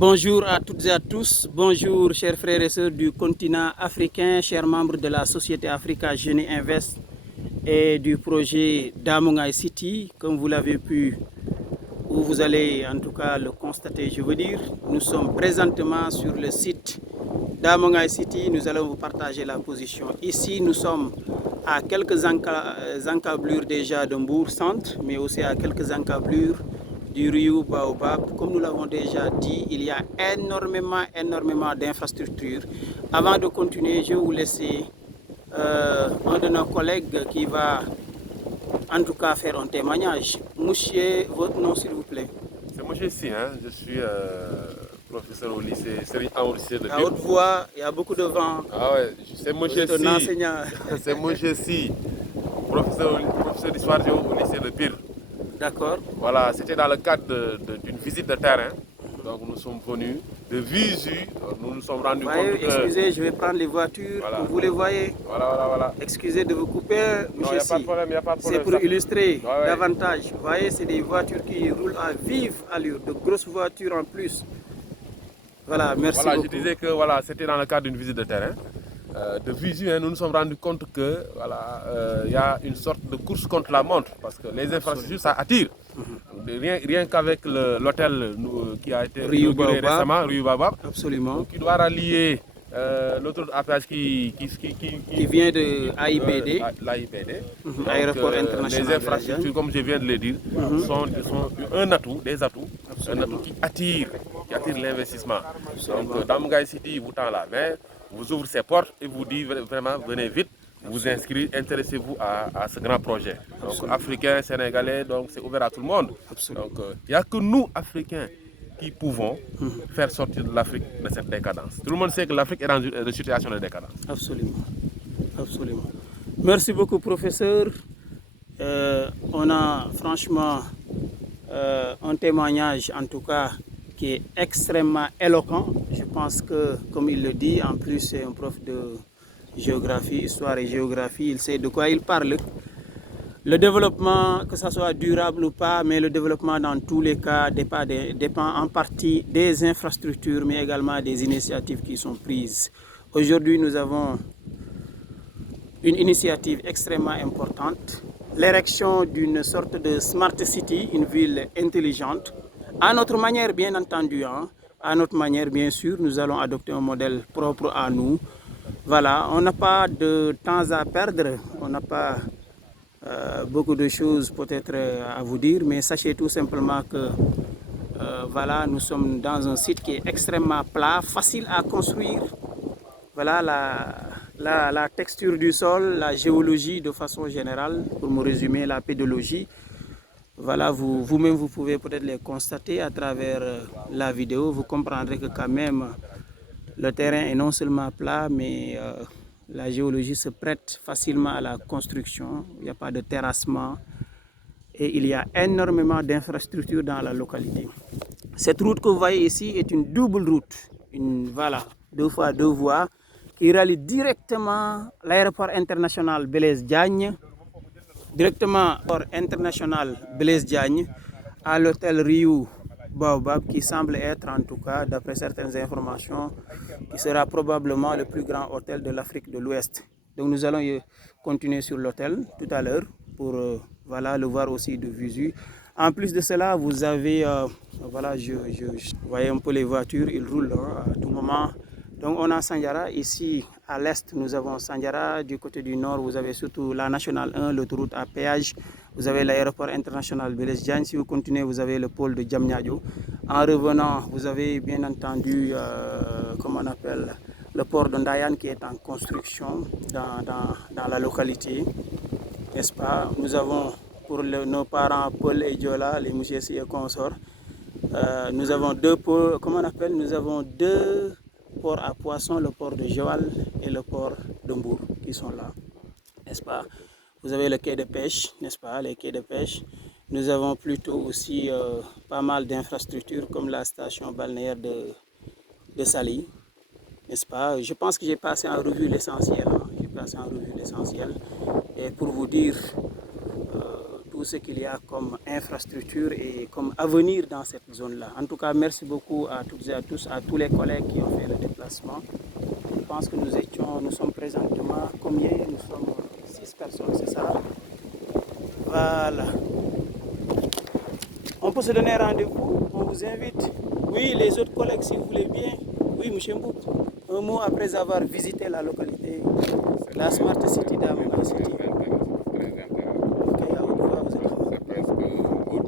Bonjour à toutes et à tous, bonjour chers frères et sœurs du continent africain, chers membres de la société Africa Génie Invest et du projet Damongaï City, comme vous l'avez pu, ou vous allez en tout cas le constater, je veux dire, nous sommes présentement sur le site Damongaï City, nous allons vous partager la position. Ici, nous sommes à quelques encablures déjà de Mbour Centre, mais aussi à quelques encablures du Rio Baobab. Comme nous l'avons déjà dit, il y a énormément d'infrastructures. Avant de continuer, je vais vous laisser un de nos collègues qui va en tout cas faire un témoignage. Monsieur, votre nom s'il vous plaît? C'est Monsieur Si, hein? Je suis professeur au lycée, au lycée de Pire. À haute voix, il y a beaucoup de vent. Ah ouais, c'est Monsieur Si. Enseignant. C'est Monsieur Si, professeur d'histoire géo au lycée de Pire. D'accord. Voilà, c'était dans le cadre d'une visite de terrain. Donc nous sommes venus de visu, nous nous sommes rendus compte que... Excusez, je vais prendre les voitures, voilà. Vous les voyez. Voilà. Excusez de vous couper, monsieur. Non, il n'y a pas de problème, C'est pour illustrer davantage. Vous voyez, c'est des voitures qui roulent à vive allure, de grosses voitures en plus. Voilà, merci beaucoup. Je disais que voilà, c'était dans le cadre d'une visite de terrain. De visu, nous nous sommes rendus compte que y a une sorte de course contre la montre parce que les infrastructures, ça attire. Rien qu'avec l'hôtel qui a été inauguré récemment, Rio Baobab, absolument, qui doit rallier l'autoroute à péage qui vient de AIBD, l'aéroport international. Les infrastructures, comme je viens de le dire, sont un atout, qui attire l'investissement. Donc Damongaï City vous tend la main, vous ouvre ses portes et vous dit vraiment venez vite, vous inscrire, intéressez-vous à ce grand projet. Donc africains, sénégalais, donc c'est ouvert à tout le monde. Donc il n'y a que nous, Africains, qui pouvons faire sortir de l'Afrique de cette décadence. Tout le monde sait que l'Afrique est dans une situation de décadence. Absolument. Merci beaucoup, professeur. On a franchement un témoignage, en tout cas, qui est extrêmement éloquent. Je pense que, comme il le dit, en plus c'est un prof de géographie, histoire et géographie, il sait de quoi il parle. Le développement, que ce soit durable ou pas, mais le développement dans tous les cas dépend en partie des infrastructures, mais également des initiatives qui sont prises. Aujourd'hui, nous avons une initiative extrêmement importante, l'érection d'une sorte de smart city, une ville intelligente. À notre manière, bien entendu, à notre manière, bien sûr, nous allons adopter un modèle propre à nous. Voilà, on n'a pas de temps à perdre, on n'a pas beaucoup de choses peut-être à vous dire, mais sachez tout simplement que voilà, nous sommes dans un site qui est extrêmement plat, facile à construire. Voilà la texture du sol, la géologie de façon générale, pour me résumer, la pédologie. Voilà, vous-même vous pouvez peut-être les constater à travers la vidéo. Vous comprendrez que quand même le terrain est non seulement plat, mais la géologie se prête facilement à la construction. Il n'y a pas de terrassement et il y a énormément d'infrastructures dans la localité. Cette route que vous voyez ici est une double route, voilà, 2 fois 2 voies, qui relie directement l'aéroport international Blaise Diagne, à l'hôtel Rio Baobab, qui semble être, en tout cas, d'après certaines informations, qui sera probablement le plus grand hôtel de l'Afrique de l'Ouest. Donc nous allons continuer sur l'hôtel tout à l'heure pour voilà, le voir aussi de visu. En plus de cela, vous avez, voilà, vous voyez un peu les voitures, ils roulent à tout moment. Donc on a Sandiara, ici à l'est nous avons Sandiara, du côté du nord vous avez surtout la nationale 1, l'autoroute à péage, vous avez l'aéroport international Blaise Diagne, si vous continuez vous avez le pôle de Diamniadio. En revenant vous avez bien entendu, comment on appelle, le port de Ndayan qui est en construction dans la localité, n'est-ce pas? Nous avons pour nos parents Paul et Diola, les Moussési et consorts, nous avons deux ports, comment on appelle, nous avons deux port à poissons, le port de Joal et le port de Mbour qui sont là, n'est-ce pas? Vous avez le quai de pêche, n'est-ce pas? Les quais de pêche. Nous avons plutôt aussi pas mal d'infrastructures comme la station balnéaire de Saly, n'est-ce pas? Je pense que j'ai passé en revue l'essentiel. Et pour vous dire tout ce qu'il y a comme infrastructure et comme avenir dans cette zone-là. En tout cas, merci beaucoup à toutes et à tous, à tous les collègues qui ont fait le déplacement. Je pense que nous sommes présentement combien? Nous sommes 6 personnes, c'est ça? Voilà. On peut se donner rendez-vous, on vous invite. Oui, les autres collègues, si vous voulez bien. Oui, M. Mboup, un mot après avoir visité la localité, la Smart City d'Amouna City. C'est presque au bout.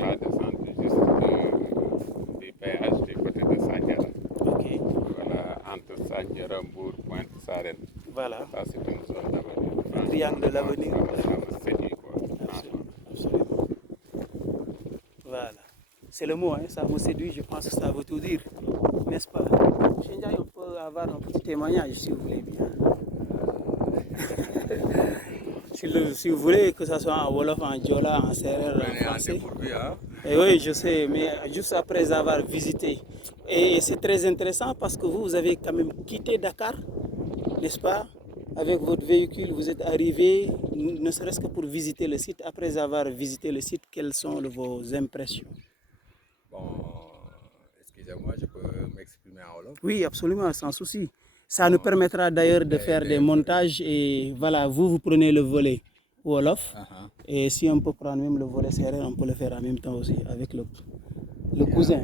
La descente juste du péage du côté de Sandiara. Ok. Voilà, entre Sandiara, Mbour, Pointe, Sarène. Voilà. Ça, c'est une zone d'avenir. Triangle de l'avenir. Ça me séduit, quoi. Absolument. Voilà. C'est le mot, hein? Ça me séduit, je pense que ça veut tout dire. N'est-ce pas? Chenja, on peut avoir un petit témoignage si vous voulez bien. Si vous voulez que ça soit en Wolof, en Diola, en Serer, en français. Et oui, je sais, mais juste après avoir visité. Et c'est très intéressant parce que vous avez quand même quitté Dakar, n'est-ce pas? Avec votre véhicule, vous êtes arrivé, ne serait-ce que pour visiter le site. Après avoir visité le site, quelles sont vos impressions? Bon, excusez-moi, je peux m'exprimer en Wolof? Oui, absolument, sans souci. Ça nous permettra d'ailleurs de faire des montages et voilà, vous prenez le volet Wolof et si on peut prendre même le volet serré, on peut le faire en même temps aussi avec le cousin.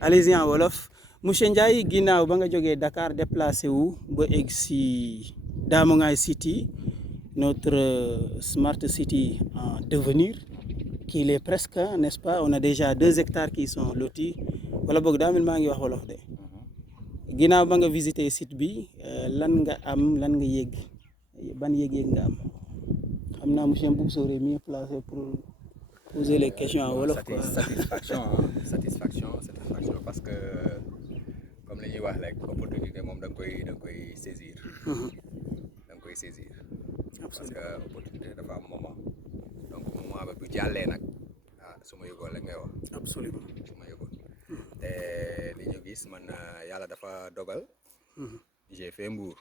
Allez-y en Wolof. Monsieur Ndiaye, ginnaaw ba nga jógee Dakar déplacé wu ba egg si Damongay City, notre Smart City en devenir, qui est presque, n'est-ce pas? On a déjà 2 hectares qui sont lotis. Wala boog daa mel maa ngi wax Wolof de. Ginnaaw ba nga visité site bi lan nga yëg ban yëg-yëg nga am xam naa monsieur Mboup serait mieux placé pour poser les questions en wolof. Satisfaction parce que comme li ñuy wax rek opportunité moom da nga koy saisir. Da nga koy saisir. Parce que opportunité dafa am moment donc moment ba bu jàllee nag su ma yëgoon la ngay wax. Absolument. Su ma yëgoon te li ñu gis man yàlla dafa dogal. J'ai fait Mbour.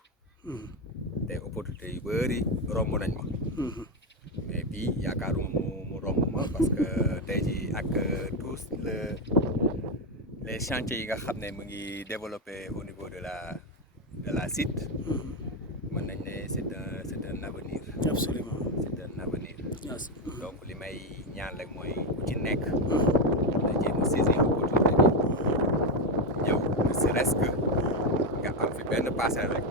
te opportunité yu bëri romb nañ ma. mais bii yaakaaruma mu romb ma parce que tey jii ak tous les chantiers yi nga xam ne mu ngi développé au niveau de la site. mën nañ ne c'est un avenir. Absolument. C'est un avenir. Yes. donc li may ñaan rek mooy ku ci nekk da jéem a saisir opportunité bi ñëw ne serait-ce que nga am fi benn parcelle rek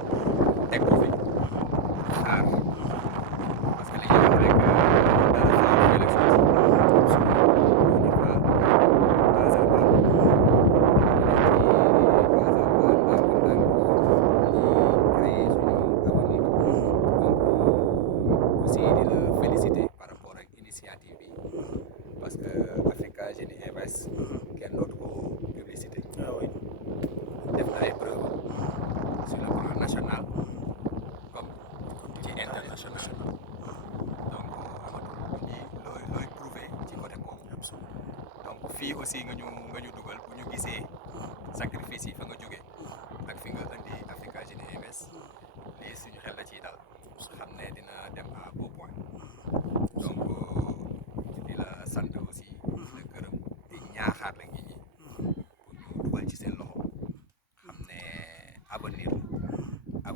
teg ko fi xaar parce que li ñuy wax rek dara xaar élection parce que Africa Jeunes Invest kenn dootu ko publicité. Ah oui. def na ay preuves sur le plan national comme ci international donc amatul looy prouvé ci côté boobu. donc fii aussi nga ñu dugal bu ñu gisee sacrifice yi fa nga jógee ak fi nga indi Africa Jeunes Invest lii suñu xel la ciy dal xam ne dina dem à beau point donc di la sant aussi la gërëm di ñaaxaar la nit ñi pour ñu dugal ci seen loxo xam ne avenir la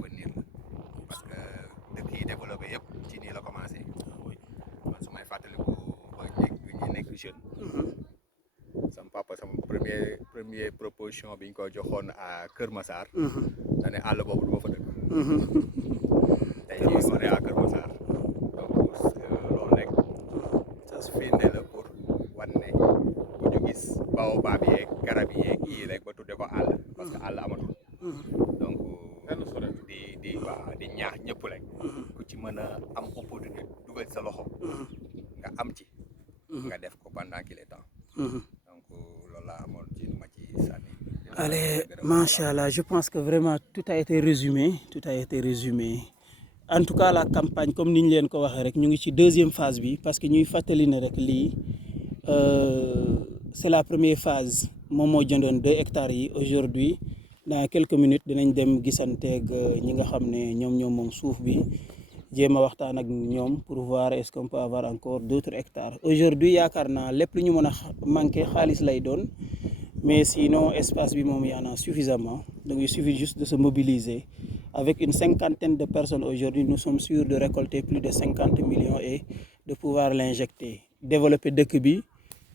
parce que dëkk yi développé yëpp ci nii la commencé man su may fàttaliku ba ñu nekk jeune sama papa sama premier proposition bi ñu ko joxoon à Kër Massar da ne àll boobu du ma fa dëkk tey jii on est à Kër Massar donc loolu rek ça su firnde la pour wan ne bu ñu gis baobab yeeg garab yeeg yii rek ba tudde ko àll parce que àll amatul donc di ñaax ñëpp rek ku ci mën a am opportunité dugal sa loxo nga am ci nga def ko pendant qu'il est temps donc loolu laa amoon ci lu ma ci sànni. Allez, Machallah, je pense que vraiment tout a été résumé. En tout cas, la campagne, comme nous l'avons dit, nous sommes dans la deuxième phase, parce que nous avons dit c'est la première phase. Nous avons 2 hectares aujourd'hui. Dans quelques minutes, nous allons aller gisante ak ñi nga xamné ñom moom suuf bi jéem a waxtaan ak ñoom pour voir est-ce qu'on peut avoir encore d'autres hectares. Aujourd'hui yaakaar naa lépp lu ñu mën a manqué xaalis lay doon, mais sinon espace bi moom y en a suffisamment. Donc il suffit juste de se mobiliser. Avec une cinquantaine de personnes aujourd'hui, nous sommes sûrs de récolter plus de 50 millions et de pouvoir l'injecter. Développer dëkk bi,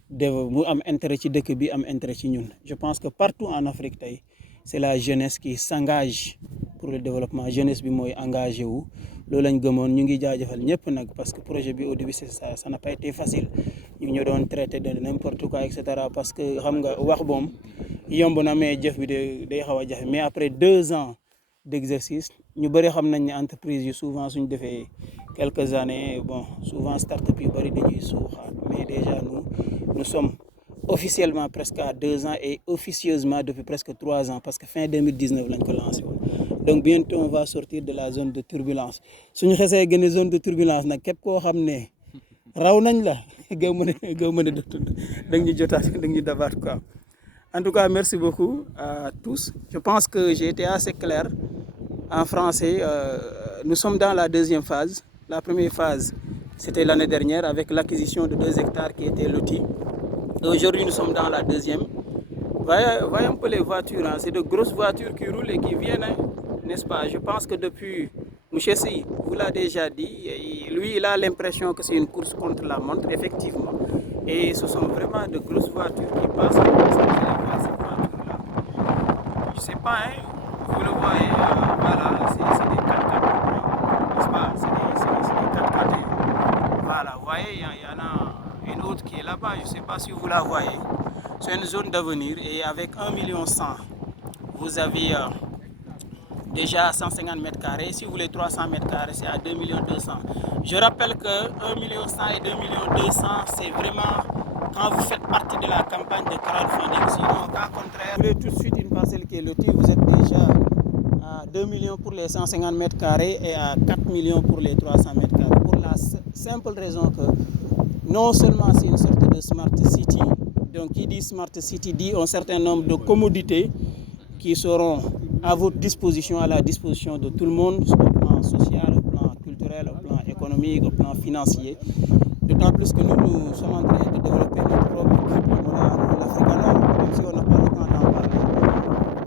mu am intérêt ci dëkk bi, am intérêt ci ñun. Je pense que partout en Afrique tey, c'est la jeunesse qui s'engage pour le développement. Jeunesse bi mooy engagé wu. Loolu lañ gëmoon, ñu ngi jaajëfal ñëpp nag parce que projet bi au début c'est ça n'a pas été facile. Ñu doon traité de n'importe quoi et cetera parce que xam nga wax boom yomb na mais jëf bi day xaw a jafe. Mais après 2 ans d'exercice, ñu bëri xam nañ ne entreprise yi souvent suñu defee quelques années, bon souvent start-up yu bëri dañuy suuxaat, mais déjà nous sommes officiellement presque à 2 ans et officieusement depuis presque 3 ans parce que fin 2019 lañ ko lancé woon. Donc bientôt on va sortir de la zone de turbulence. Suñu xesee gën a zone de turbulence nag képp koo xam ne raw nañ la gëw mën a da ñu jotaat da ñu dabaat quoi. En tout cas, merci beaucoup à tous. Je pense que j'ai été assez clair en français. Nous sommes dans la deuxième phase. La première phase, c'était l'année dernière avec l'acquisition de 2 hectares qui étaient lotis. Aujourd'hui, nous sommes dans la deuxième. Voyez un peu les voitures. Hein. C'est de grosses voitures qui roulent et qui viennent, hein, n'est-ce pas? Je pense que depuis, M. Si vous l'a déjà dit, lui, il a l'impression que c'est une course contre la montre, effectivement. Et ce sont vraiment de grosses voitures qui passent. Je sais pas, hein, vous le voyez, voilà, c'est des 4x4, n'est-ce pas? C'est des 4x4. Voilà, vous voyez, il y en a une autre qui est là-bas, je ne sais pas si vous la voyez. C'est une zone d'avenir et avec 1,1 million, vous avez déjà 150 mètres carrés. Si vous voulez 300 mètres carrés, c'est à 2,2 millions. Je rappelle que 1,1 million et 2,2 millions, c'est vraiment quand vous faites partie de la campagne de crowdfunding. Sinon, au cas contraire, vous voulez tout de suite une parcelle qui est lotie, vous êtes déjà à 2 millions pour les 150 mètres carrés et à 4 millions pour les 300 mètres carrés. Pour la simple raison que non seulement c'est une sorte de smart city, donc qui dit smart city dit un certain nombre de commodités qui seront à votre disposition, à la disposition de tout le monde, au plan social, au plan culturel, au plan économique, au plan financier. D'autant plus que nous sommes en train de développer notre propre crypto-monnaie, l'Africanor, même si on n'a pas le temps d'en parler.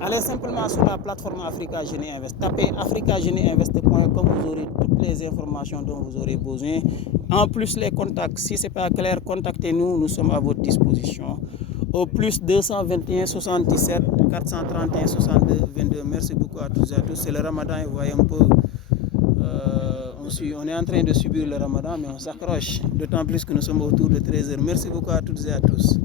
Allez simplement sur la plateforme Africa Genie Invest. Tapez africagenieinvest.com, vous aurez toutes les informations dont vous aurez besoin. En plus, les contacts, si ce n'est pas clair, contactez-nous, nous sommes à votre disposition. Au plus 221 77 431 62 22. Merci beaucoup à tous et à tous. C'est le Ramadan et vous voyez un peu, on est en train de subir le Ramadan, mais on s'accroche. D'autant plus que nous sommes autour de 13h. Merci beaucoup à toutes et à tous.